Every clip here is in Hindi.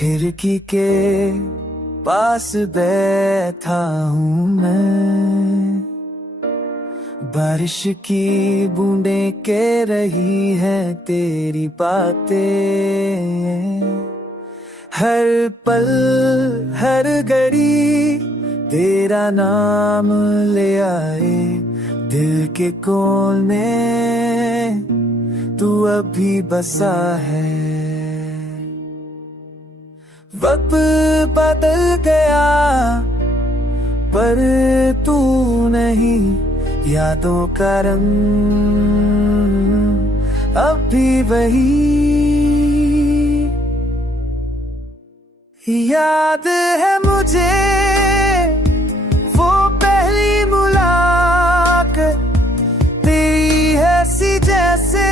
खिड़की के पास बैठा हूँ मैं, बारिश की बूंदें कह रही हैं तेरी बातें। हर पल हर घड़ी तेरा नाम ले आए, दिल के कोने तू अभी बसा है। वक्त बदल गया पर तू नहीं, यादों का रंग अब भी वही। याद है मुझे वो पहली मुलाकात तेरी, ऐसी जैसे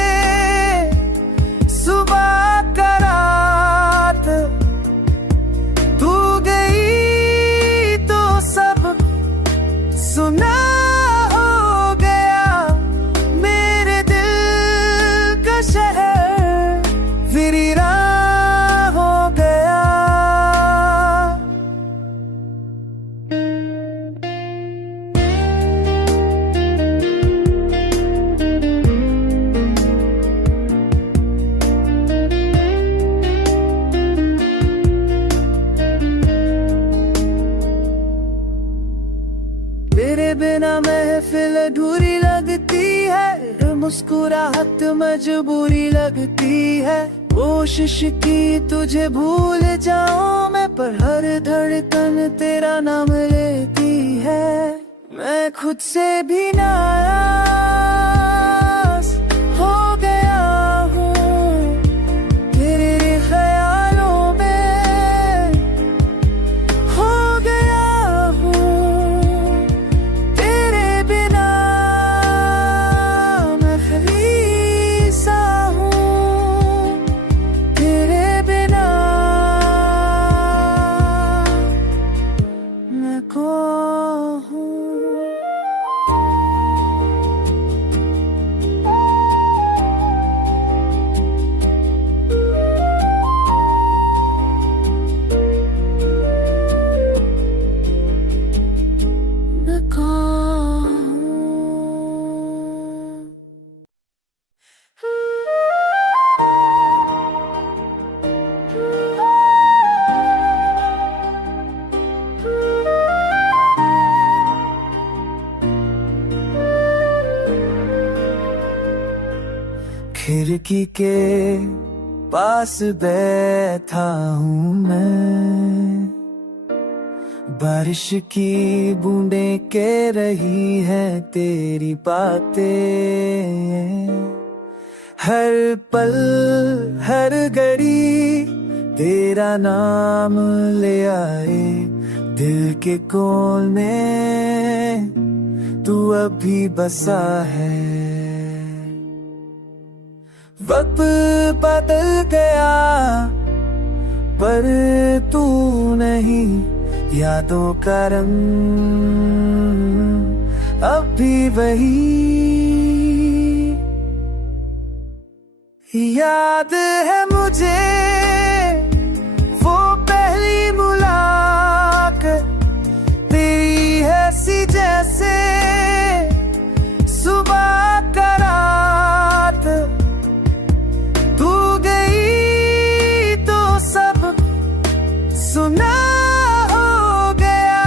सुबह का रात। तू गई तो सब सुना हो गया, मेरे दिल का शहर वीरान हो गया। तेरे बिना महफिल अधूरी लगती है, मुस्कुराहट मजबूरी लगती है। कोशिश की तुझे भूल जाऊं मैं, पर हर धड़कन तेरा नाम लेती है। मैं खुद से भी नाराज हो गया हूँ तेरे ख्यालों में हो गया हूँ। तेरे बिना मैं खाली सा हूँ, तेरे बिना मैं कौन हूँ। मैं कौन खिड़की के पास बैठा हूँ मैं, बारिश की बूंदें कह रही हैं तेरी बातें। हर पल हर घड़ी तेरा नाम ले आए, दिल के कोने तू अभी बसा है। वक्त बदल गया पर तू नहीं, यादों का रंग अब भी वही। याद है मुझे वो पहली मुलाकात तेरी, ऐसी जैसे सुबह का रात। तू गई तो सब सुना हो गया,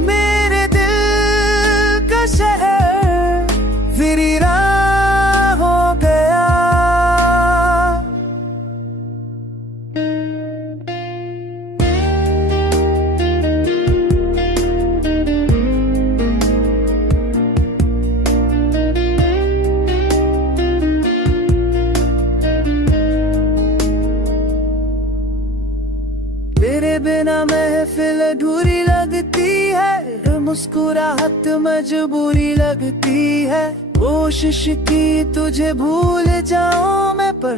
मेरे दिल का शहर वीरान हो गया। तेरे बिना महफिल अधूरी लगती है, मुस्कुराहट मजबूरी लगती है। कोशिश की तुझे भूल जाऊं मैं, पर